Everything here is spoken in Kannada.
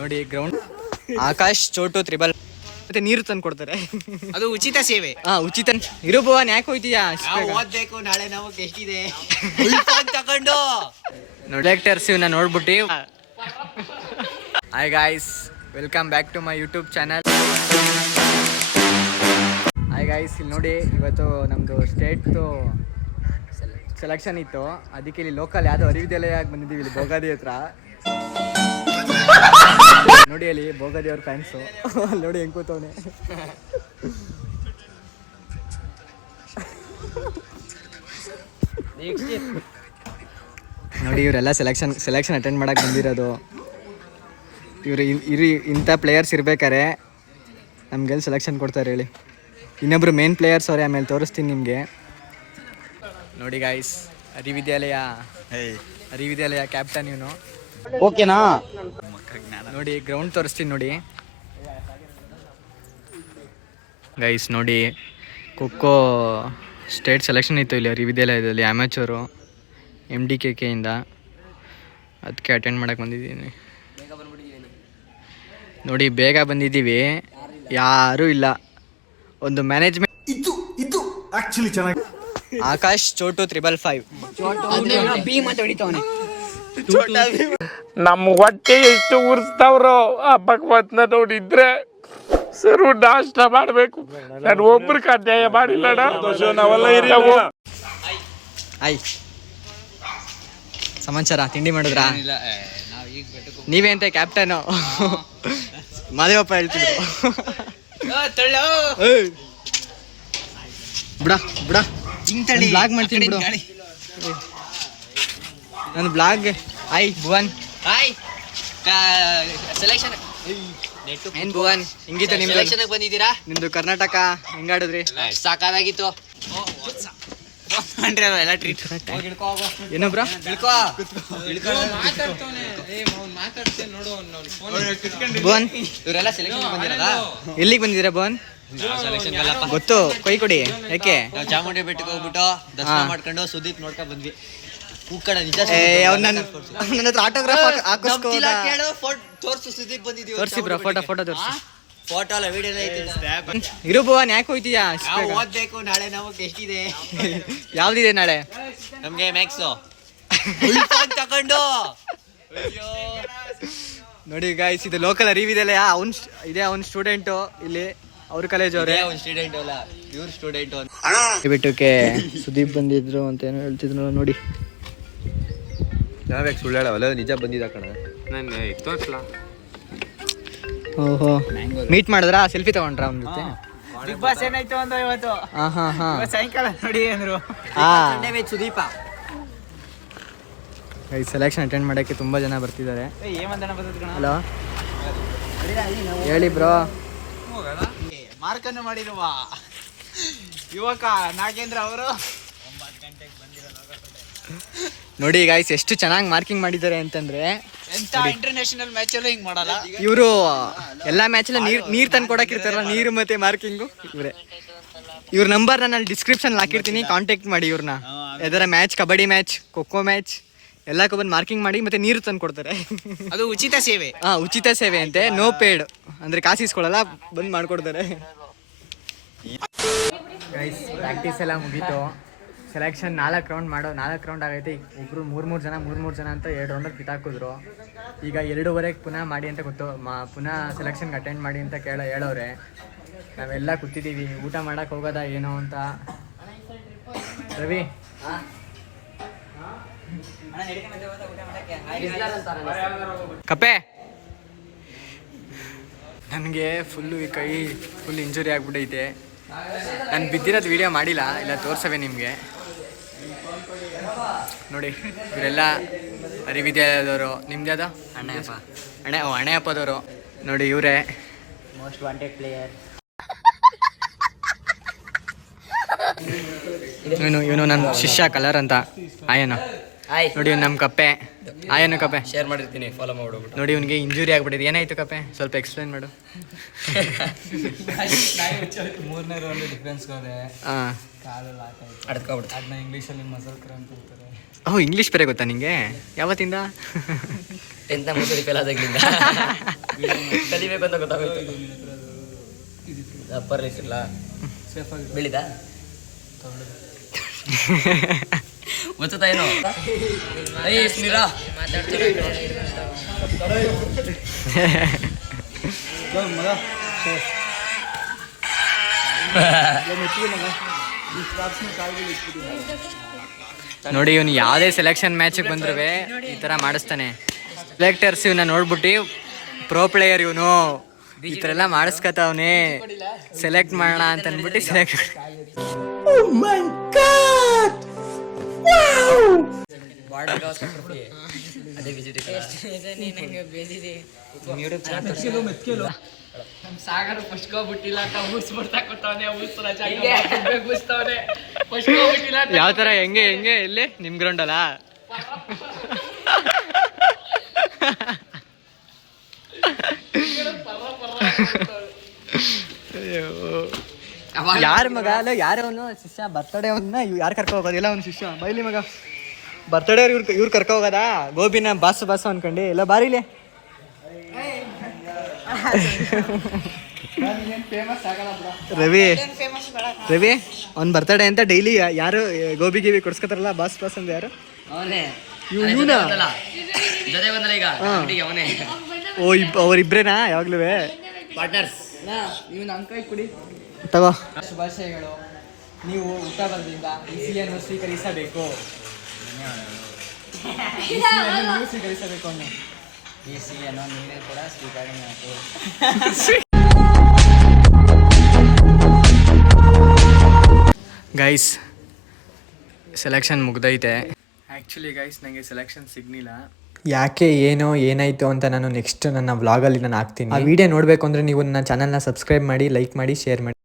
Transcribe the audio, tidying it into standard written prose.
ನೋಡಿ ಗ್ರೌಂಡ್ ಆಕಾಶ್ ಚೋಟು ತ್ರಿಬಲ್ ಮತ್ತೆ ನೀರು ತಂದು ಕೊಡ್ತಾರೆ. ಅದು ಉಚಿತ ಸೇವೆ. ಉಚಿತ. ಇರು ಭುವನ್ ಯಾಕೆ ಹೋಯ್ತೀಯಾ? ಓದ್ಬೇಕು, ನಾಳೆ ನಾವು ಟೆಸ್ಟ್ ಇದೆ ತಗೊಂಡು ಡೈರೆಕ್ಟರ್ಸ್ ಇವನ್ನ ನೋಡ್ಬಿಟ್ಟು. Hi guys, welcome back to my YouTube channel. Hi guys, ಇಲ್ಲಿ ನೋಡಿ ಇವತ್ತು ನಮ್ಮದು ಸ್ಟೇಟ್ದು ಸೆಲೆಕ್ಷನ್ ಇತ್ತು. ಅದಕ್ಕೆ ಇಲ್ಲಿ ಲೋಕಲ್ ಯಾವುದೋ ಅರಿವಿದ್ಯಾಲಯಕ್ಕೆ ಬಂದಿದ್ದೀವಿ, ಇಲ್ಲಿ ಬೋಗಾದಿ ಹತ್ರ. ನೋಡಿ ಅಲ್ಲಿ ಬೋಗಾದಿ ಅವ್ರ ಫ್ಯಾನ್ಸು ನೋಡಿ ಹೆಂಗೆ ಕೂತವನೆ. ನೋಡಿ ಇವರೆಲ್ಲ ಸೆಲೆಕ್ಷನ್ ಅಟೆಂಡ್ ಮಾಡಕ್ಕೆ ಬಂದಿರೋದು. ಇವರು ಇಂಥ ಪ್ಲೇಯರ್ಸ್ ಇರ್ಬೇಕಾರೆ ನಮಗೆಲ್ಲಿ ಸೆಲೆಕ್ಷನ್ ಕೊಡ್ತಾರೆ ಹೇಳಿ. ಇನ್ನೊಬ್ರು ಮೇನ್ ಪ್ಲೇಯರ್ಸ್ ಅವರೇ, ಆಮೇಲೆ ತೋರಿಸ್ತೀನಿ ನಿಮಗೆ. ನೋಡಿ ಗಾಯ್ಸ್, ಅರಿವಿದ್ಯಾಲಯ ಕ್ಯಾಪ್ಟನ್ ಇವನು. ಓಕೆನಾ? ನೋಡಿ ಗ್ರೌಂಡ್ ತೋರಿಸ್ತೀನಿ ನೋಡಿ ಗೈಸ್. ನೋಡಿ ಖೋಖೋ ಸ್ಟೇಟ್ ಸೆಲೆಕ್ಷನ್ ಇತ್ತು ಇಲ್ಲಿ ಅರಿವಿದ್ಯಾಲಯದಲ್ಲಿ, ಅಮ್ಯಾಚೂರು MDKK ಇಂದ. ಅದಕ್ಕೆ ಅಟೆಂಡ್ ಮಾಡಕ್ಕೆ ಬಂದಿದ್ದೀನಿ. ನೋಡಿ ಬೇಗ ಬಂದಿದ್ದೀವಿ, ಯಾರೂ ಇಲ್ಲ. ಒಂದು ಮ್ಯಾನೇಜ್ಮೆಂಟ್ ಇದು ಆಕ್ಚುಲಿ ಚೆನ್ನಾಗಿ. ಆಕಾಶ್ ಚೋಟು 555 ನಮ್ಮ ಹೊಟ್ಟೆ ಎಷ್ಟು ಉರ್ಸ್ತಾವ್ರೋ ಆ ಭಗವಂತನ ನೋಡಿದ್ರೆ ಸರು ನಾಷ್ಟ ಮಾಡ್ಬೇಕು. ನಾನು ಒಬ್ರಿಗೆ ಅನ್ಯಾಯ ಮಾಡಿಲ್ಲ. ಆಯ್ ಸಮಾಚಾರ, ತಿಂಡಿ ಮಾಡಿದ್ರಾ? ನೀವೇ ಅಂತ ಕ್ಯಾಪ್ಟನು ಮಾದೇವಪ್ಪ ಹೇಳ್ತಿದ್ರು. ಬಿಡ ಬ್ಲಾಗ್ ಮಾಡ್ತೀನಿ ಬಿಡು. ನನ್ನ blog. Hi Bhuvan. Hi. Selection ಏನ್ ಭುವನ್, ಹಿಂಗಿತ್ತು ನಿಮ್ದು ಸೆಲೆಕ್ಷನ್ ಬಂದಿದ್ದೀರಾ? ನಿಮ್ದು ಕರ್ನಾಟಕ ಹೆಂಗಾಡಿದ್ರಿ? ಸಾಕಾಗಿತ್ತು. ಎಲ್ಲ ಟ್ರೀಟ್ ಏನೋ ಬ್ರೋ? ಭುವನ್ ಇವರೆಲ್ಲ ಸೆಲೆಕ್ಷನ್ ಬಂದಿರೋದಾ? ಎಲ್ಲಿಗೆ ಬಂದಿದ್ದೀರಾ ಭುವನ್? ಗೊತ್ತು, ಕೈ ಕೊಡಿ. ಯಾಕೆ? ನಾವು ಚಾಮುಂಡಿ ಬೆಟ್ಟಕ್ಕೆ ಹೋಗ್ಬಿಟ್ಟು ದರ್ಶನ ಮಾಡ್ಕೊಂಡು ಸುದೀಪ್ ನೋಡ್ಕೊಂಡ್ ಬಂದ್ವಿ. ಕೂಕಣ ನಿಜ. ನನ್ನ ಹತ್ರ ಆಟೋಗ್ರಾಫ್ ಹಾಕಿಸ್ಕೋದ. ತೋರ್ಸು, ಸುದೀಪ್ ಬಂದಿದ್ದೀವಿ. ತೋರಿಸಿ ಬ್ರೋ, ಫೋಟೋ ತೋರಿಸಿ. ಫೋಟೋ ಅಲ್ಲ, ವಿಡಿಯೋ ಐತಿ. ಇರು ಭುವನ್, ಯಾಕೆ ಹೋಯ್ತೀಯಾ? ಓದ್ಬೇಕು, ನಾಳೆ ನಾವು ಟೆಸ್ಟ್ ಇದೆ. ಯಾವ್ದಿದೆ ನಾಳೆ? ನಮ್ಗೆ ಮ್ಯಾಕ್ಸು ತಗೊಂಡು. ನೋಡಿ ಗಾಯ್ಸ್, ಇದು ಲೋಕಲ್ ಅರಿವಿದ್ಯಾಲಯ. ಅವ್ನ ಸ್ಟೂಡೆಂಟು ಇಲ್ಲಿ, ಅವ್ರ ಕಾಲೇಜ್ ಅವರೇ. ಅವ್ನು ಸ್ಟೂಡೆಂಟ್ ಅಲ್ಲ, ಇವ್ರ ಸ್ಟೂಡೆಂಟ್. ಬಿಟ್ಟಕ್ಕೆ ಸುದೀಪ್ ಬಂದಿದ್ರು ಅಂತ ಏನೋ ಹೇಳ್ತಿದ್ರು ನೋಡಿ. ನಾವ್ಯಾಕೆ ಸುಳ್ಳು ಹೇಳವಲ್ಲ, ನಿಜ ಬಂದಿದ್ದ ಕಣ. ನಾನು ತೋರಿಸ್ಲಾ? ಓಹೋ, ಮೀಟ್ ಮಾಡಿದ್ರಾ? ಸೆಲ್ಫಿ ತಗೊಂಡ್ರ ಅವ್ನ ಜೊತೆ? ಬಿಗ್ ಬಾಸ್ ಏನಾಯ್ತು ಅಂದ ಇವತ್ತು? ಸಾಯಂಕಾಲ ನೋಡಿ ಅಂದ್ರು. ಸುದೀಪ ಸೆಲೆಕ್ಷನ್ ಅಟೆಂಡ್ ಮಾಡೋಕ್ಕೆ ತುಂಬ ಜನ ಬರ್ತಿದ್ದಾರೆ. ಹಲೋ ಹೇಳಿ ಬ್ರೋ. ಮಾರ್ಕನ್ನು ಮಾಡಿರುವ ಯುವಕ ನಾಗೇಂದ್ರ ಅವರು ನೋಡಿ ಗಾಯ್ಸ್, ಎಷ್ಟು ಚೆನ್ನಾಗಿ ಮಾರ್ಕಿಂಗ್ ಮಾಡಿದ್ದಾರೆ ಅಂತಂದ್ರೆ. ಎಂತ ಇಂಟರ್ನ್ಯಾಷನಲ್ ಮ್ಯಾಚ್ ಅಲ್ಲೂ ಹಿಂಗ್ ಮಾಡಲ್ಲ ಇವರು. ಎಲ್ಲ ಮ್ಯಾಚಲ್ಲೂ ನೀರು ತಂದು ಕೊಡಕ್ಕಿರ್ತಾರಲ್ಲ, ನೀರು ಮತ್ತೆ ಮಾರ್ಕಿಂಗು ಇವರೇ. ಇವ್ರ ನಂಬರ್ ನಾನು ಅಲ್ಲಿ ಡಿಸ್ಕ್ರಿಪ್ಷನ್ ಹಾಕಿರ್ತೀನಿ, ಕಾಂಟ್ಯಾಕ್ಟ್ ಮಾಡಿ ಇವ್ರನ್ನ. ಯಾವ್ದಾರ match, kabaddi match, kho kho match ಎಲ್ಲಕ್ಕೂ ಬಂದು ಮಾರ್ಕಿಂಗ್ ಮಾಡಿ ಮತ್ತೆ ನೀರು ತಂದು ಕೊಡ್ತಾರೆ. ಅದು ಉಚಿತ ಸೇವೆ. ಉಚಿತ ಸೇವೆ ಅಂತೆ, ನೋ ಪೇಡ್, ಅಂದ್ರೆ ಕಾಸು ಇಸ್ಕೊಳ್ಳಲ್ಲ, ಬಂದು ಮಾಡ್ಕೊಡ್ತಾರೆ. ಗೈಸ್, ಪ್ರಾಕ್ಟೀಸ್ ಎಲ್ಲ ಮುಗೀತು. ಸೆಲೆಕ್ಷನ್ 4 ರೌಂಡ್ ಆಗೈತೆ. ಒಬ್ರು ಮೂರು ಜನ ಅಂತ 2 ರೌಂಡಲ್ಲಿ ಕಿತ್ತಾಕಿದ್ರು. ಈಗ 2:15 ಪುನಃ ಮಾಡಿ ಅಂತ ಗೊತ್ತು, ಪುನಃ ಸೆಲೆಕ್ಷನ್ಗೆ ಅಟೆಂಡ್ ಮಾಡಿ ಅಂತ ಹೇಳೋರೆ. ನಾವೆಲ್ಲ ಕೂತಿದ್ದೀವಿ, ಊಟ ಮಾಡಕ್ಕೆ ಹೋಗೋದಾ ಏನೋ ಅಂತ. ರವಿ ಕಪ್ಪೆ, ನನಗೆ ಫುಲ್ಲು ಈ ಕೈ ಫುಲ್ ಇಂಜುರಿ ಆಗ್ಬಿಟ್ಟೈತೆ. ನಾನು ಬಿದ್ದಿರೋದು ವೀಡಿಯೋ ಮಾಡಿಲ್ಲ, ಇಲ್ಲ ತೋರ್ಸವೆ ನಿಮಗೆ. ನೋಡಿ ಇವರೆಲ್ಲ ಅರಿವಿದ್ಯಾಲಯದವರು. ನಿಮ್ದು ಯಾವ್ದು? ಅಣ್ಣಯ್ಯಪ್ಪದವರು. ನೋಡಿ ಇವರೇ ಮೋಸ್ಟ್ ವಾಂಟೆಡ್ ಪ್ಲೇಯರ್. ಇವನು ನನ್ನ ಶಿಷ್ಯ ಕಲರ್ ಅಂತ, ಆಯನ. ನೋಡಿ ನಮ್ಮ ಕಪ್ಪೆ, ಆಯನ ಕಪ್ಪೆ. ಶೇರ್ ಮಾಡಿರ್ತೀನಿ, ಫಾಲೋ ಮಾಡ್ಬಿಟ್ಟು. ನೋಡಿ ಇವನಿಗೆ ಇಂಜುರಿ ಆಗ್ಬಿಟ್ಟಿದೆ. ಏನಾಯ್ತು ಕಪ್ಪೆ, ಸ್ವಲ್ಪ ಎಕ್ಸ್ಪ್ಲೈನ್ ಮಾಡು. 3ನೇ ರೌಂಡ್ ಡಿಫೆನ್ಸ್ಗೆ ಹೋದೆ. ಅಡ್ಕೊಬಿಡ್ತು. ಅದನ್ನ ಇಂಗ್ಲೀಷಲ್ಲಿ ಮಸಲ್ ಕ್ರಾಂಪ್ ಅಂತಾರೆ. ಇಂಗ್ಲೀಷ್ ಬೇರೆ ಗೊತ್ತಾ ನಿಂಗೆ? ಯಾವತ್ತಿಂದ? ಎಂತ ಮುಸುರಿ ಫೇಲ್ ಆದಾಗ್ಲಿಂದ. ಕಲಿಬೇಕು ಅಂತ ಗೊತ್ತಾಗೋಯ್ತು. ಅಪ್ಪರ್ ಇಲ್ಲ ಬೆಳಿದ ಗೊತ್ತಾ ಏನು ಸ್ಮಿರಾ ನೋಡಿ ಇವನು ಯಾವುದೇ ಸೆಲೆಕ್ಷನ್ ಮ್ಯಾಚಿಗೆ ಬಂದ್ರೂ ಈ ಥರ ಮಾಡಿಸ್ತಾನೆ. ಸೆಲೆಕ್ಟರ್ಸ್ ಇವನ್ನ ನೋಡ್ಬಿಟ್ಟು ಪ್ರೋ ಪ್ಲೇಯರ್ ಇವನು ಈ ಥರ ಎಲ್ಲ ಮಾಡಿಸ್ಕೊತಾವನೆ, ಸೆಲೆಕ್ಟ್ ಮಾಡೋಣ ಅಂತ ಅಂದ್ಬಿಟ್ಟು ಸೆಲೆಕ್ಟ್ ಅದೇ ವಿಸಿಟ್ ಸಾಗರ ಪುಷ್ಕೋಬಿಟ್ಟಿಲ್ಲ ಅಂತ ಊಸ್ಬಿಡ್ತಾ ಕೂತವನೆ ಯಾವ ಥರ ಹೆಂಗೆ ಎಲ್ಲಿ ನಿಮ್ಮ ಗ್ರೌಂಡಲ್ಲ ಯಾರ ಮಗ ಅಲ್ಲ ಯಾರವನು ಶಿಷ್ಯ ಬರ್ತಡೇ ಅವನ್ನ ಯಾರು ಕರ್ಕೊ ಹೋಗೋದು ಎಲ್ಲ ಅವ್ನು ಶಿಷ್ಯ ಬೈಲಿ ಮಗ ಬರ್ತಡೇ ಇವ್ರು ಕರ್ಕೊ ಹೋಗೋದಾ ಗೋಬಿನ ಬಾಸು ಅನ್ಕೊಂಡು ಎಲ್ಲ ಬಾರಿಲಿ ರವಿ ಅವ್ನ ಬರ್ತಡೇ ಅಂತ ಡೈಲಿ ಯಾರು ಗೋಬಿ ಗೀಬಿ ಕೊಡ್ಸ್ಕೊತಾರಲ್ಲ ಬಾಸ್ ಅಂತ ಯಾರು ಅವನೇ ಇವನ ಜೊತೆ ಬಂದಲ್ಲ ಈಗ ಅವನೇ ಓ ಅವರಿಬ್ರೇನಾ ಯಾವಾಗ್ಲೂ ಪಾರ್ಟ್ನರ್ಸ್ ಇವನ್ ಅಂಕೈ ಕುಡಿ. ತಗೋ. ಶುಭಾಶಯಗಳು. ನೀವು ಊಟ ಬರದಿಂದ ಈ ಸಿಹಿಯನ್ನು ಸ್ವೀಕರಿಸಬೇಕು. ನೀವು ಸ್ವೀಕರಿಸಬೇಕು ಅನ್ನೋ ಈ ಸಿಹಿಯನ್ನು ನೀವೇ ಕೂಡ ಸ್ವೀಕಾರ ಮಾಡಬೇಕು. ಗೈಸ್ ಸೆಲೆಕ್ಷನ್ ಮುಗ್ದೈತೆ. ಆ್ಯಕ್ಚುಲಿ ಗೈಸ್ ನನಗೆ ಸೆಲೆಕ್ಷನ್ ಸಿಗ್ಲಿಲ್ಲ. ಯಾಕೆ ಏನೋ ಏನಾಯಿತು ಅಂತ ನಾನು ನೆಕ್ಸ್ಟ್ ನನ್ನ ವ್ಲಾಗಲ್ಲಿ ನಾನು ಹಾಕ್ತೀನಿ. ಆ ವಿಡಿಯೋ ನೋಡಬೇಕು ಅಂದರೆ ನೀವು ನನ್ನ ಚಾನಲ್ನ ಸಬ್ಸ್ಕ್ರೈಬ್ ಮಾಡಿ, ಲೈಕ್ ಮಾಡಿ, ಶೇರ್ ಮಾಡಿ.